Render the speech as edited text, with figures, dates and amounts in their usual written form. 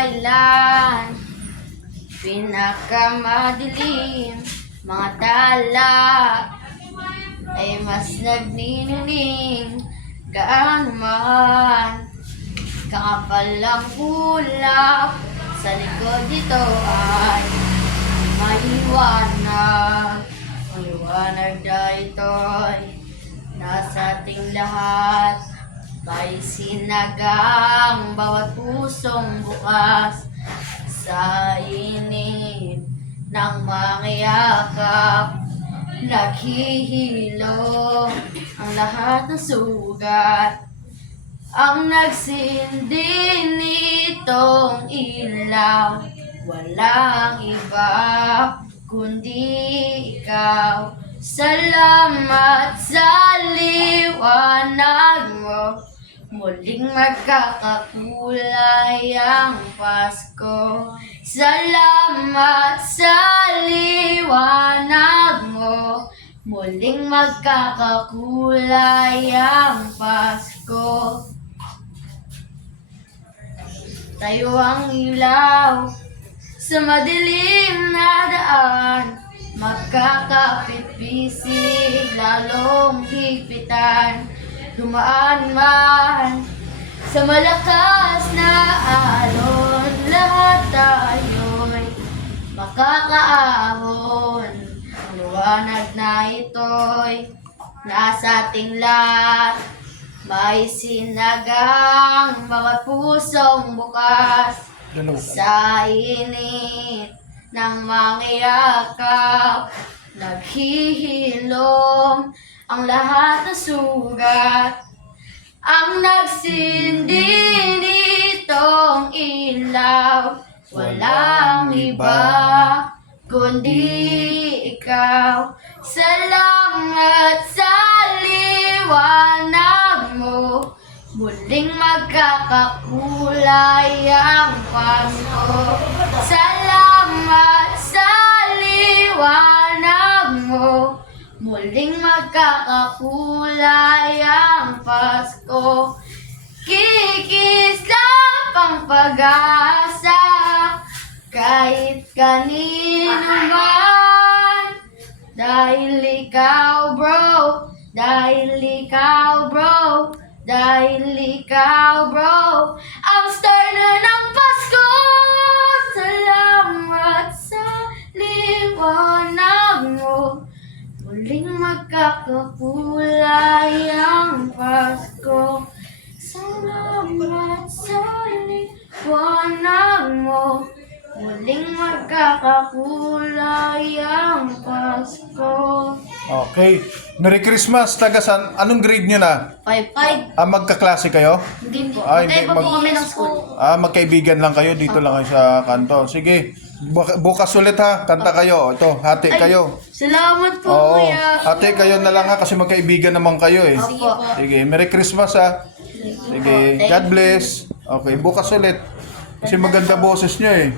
kailan pinakamadilim mga tala ay mas nagninuning gaano man kakapal ang ulap sa likod dito ay maliwanag. Ang liwanag na ito'y nasa ating lahat. May sinagang bawat pusong bukas sa init ng mga yakap. Naghihilom ang lahat ng sugat. Ang nagsindi nitong ilaw, walang iba kundi ikaw. Salamat sa liwanag mo, muling magkakakulay ang Pasko. Salamat sa liwanag mo, muling magkakakulay ang Pasko. Tayo ang ilaw sa madilim na daan, magkakapipisig, lalong higpitan. Dumaan man sa malakas na alon, lahat tayo'y makakaahon. Ang liwanag na ito'y nasa ating lahat. May sinagang bawat pusong bukas sa init ng mga yakap. Naghihilom ang lahat ng sugat. Ang nagsindi nitong ilaw, walang iba kundi ikaw. Salamat sa liwanag mo, muling magkakakulay ang Pasko. Salamat sa liwanag mo, muling magkakakulay ang Pasko. Kikislap ang pag-asa kahit kanino man. Dahil ikaw bro, dahil ikaw bro, dahil ikaw bro, ang star na ng Pasko. Salamat sa liwanag mo, muling magkakakulay ang Pasko. Salamat sa liwanag mo, muling magkakakulay ang Pasko. Okay. Merry Christmas. Taga saan? Anong grade nyo na? 5-5. Magkaklase kayo? Hindi po. Ah, hindi. Hindi po kami ng school. Magkaibigan lang kayo. Dito lang kayo sa kanto. Sige. Bukas ulit ha. Kanta kayo. Ito, hati kayo. Salamat po, Oo. kuya. Hati kayo na lang ha kasi magkaibigan naman kayo eh. Opo. Sige. Merry Christmas ha. Sige. God bless. Okay. Bukas ulit. Kasi maganda boses nyo eh.